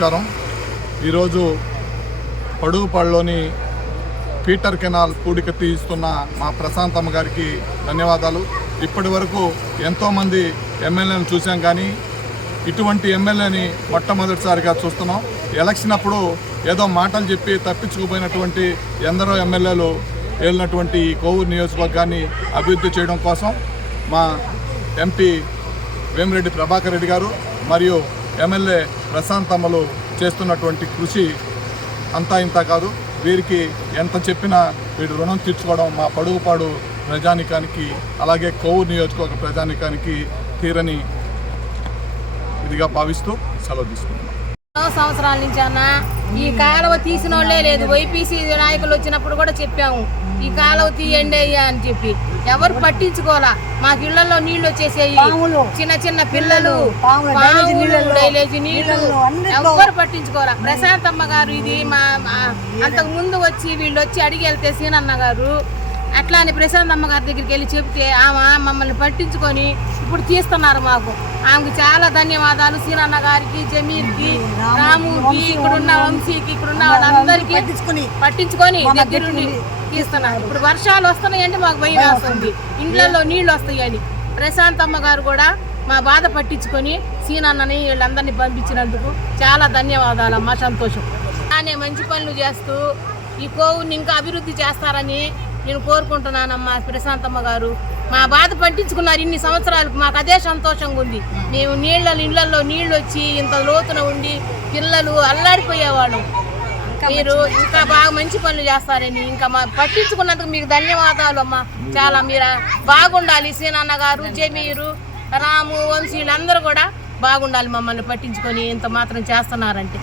నమస్కారం. ఈరోజు పడుగుపాడులోని Peter canal పూడిక తీస్తున్న మా ప్రశాంతమ్మ గారికి ధన్యవాదాలు. ఇప్పటి వరకు ఎంతోమంది ఎమ్మెల్యేలను చూసాం, కానీ ఇటువంటి ఎమ్మెల్యేని మొట్టమొదటిసారిగా చూస్తున్నాం. ఎలక్షన్ అప్పుడు ఏదో మాటలు చెప్పి తప్పించుకుపోయినటువంటి ఎందరో ఎమ్మెల్యేలు వెళ్ళినటువంటి ఈ కోవూరు నియోజకవర్గాన్ని అభివృద్ధి చేయడం కోసం మా ఎంపీ వేమిరెడ్డి ప్రభాకర్ రెడ్డి గారు మరియు ఎమ్మెల్యే ప్రశాంతమ్మలు చేస్తున్నటువంటి కృషి అంతా ఇంత కాదు. వీరికి ఎంత చెప్పినా వీడు రుణం తీర్చుకోవడం మా పడుగుపాడు ప్రజానికానికి, అలాగే కోవూరు నియోజకవర్గ ప్రజానికానికి తీరని ఇదిగా భావిస్తూ సెలవు తీసుకుంటున్నాం. సంవత్సరాల నుంచి అన్న ఈ కాలువ తీసిన వాళ్ళే లేదు. వైపీసీ నాయకులు వచ్చినప్పుడు కూడా చెప్పాము, ఈ కాలువ తీయండి అయ్యా అని చెప్పి. ఎవరు పట్టించుకోవాలా. మాకు ఇళ్లలో నీళ్లు వచ్చేసేయి, చిన్న చిన్న పిల్లలు, డైలేజీ నీళ్లు, ఎవరు పట్టించుకోవాలా. ప్రశాంతమ్మ గారు ఇది మా అంతకు ముందు వచ్చి వీళ్ళు వచ్చి అడిగి వెళ్తే సీనన్న గారు అట్లానే ప్రశాంతమ్మ గారి దగ్గరికి వెళ్ళి చెప్తే ఆమె మమ్మల్ని పట్టించుకొని ఇప్పుడు తీస్తున్నారు. మాకు ఆమెకు చాలా ధన్యవాదాలు. సీనన్న గారికి, జమీర్కి, రాముకి, ఇక్కడున్న వంశీకి, ఇక్కడున్న వాళ్ళందరికీ పట్టించుకొని దగ్గరుండి తీస్తున్నారు. ఇప్పుడు వర్షాలు వస్తున్నాయంటే మాకు భయం వేస్తుంది, ఇండ్లలో నీళ్లు వస్తాయని. ప్రశాంతమ్మ గారు కూడా మా బాధ పట్టించుకొని సీనన్నని వీళ్ళందరినీ పంపించినందుకు చాలా ధన్యవాదాలు అమ్మా. సంతోషం. అలానే మంచి పనులు చేస్తూ ఈ కోవుని ఇంకా అభివృద్ధి చేస్తారని నేను కోరుకుంటున్నానమ్మా. ప్రశాంతమ్మ గారు మా బాధ పట్టించుకున్నారు ఇన్ని సంవత్సరాలకు, మాకు అదే సంతోషంగా ఉంది. మేము ఇళ్లలో నీళ్ళు వచ్చి ఇంత లోతున ఉండి పిల్లలు అల్లాడిపోయేవాళ్ళం. మీరు ఇంకా బాగా మంచి పనులు చేస్తారని ఇంకా మా పట్టించుకున్నందుకు మీకు ధన్యవాదాలు అమ్మా. చాలా మీరు బాగుండాలి. సీనన్న గారు, జమీరు, రాము, వంశీలు అందరూ కూడా బాగుండాలి. మమ్మల్ని పట్టించుకొని ఇంత మాత్రం చేస్తున్నారంటే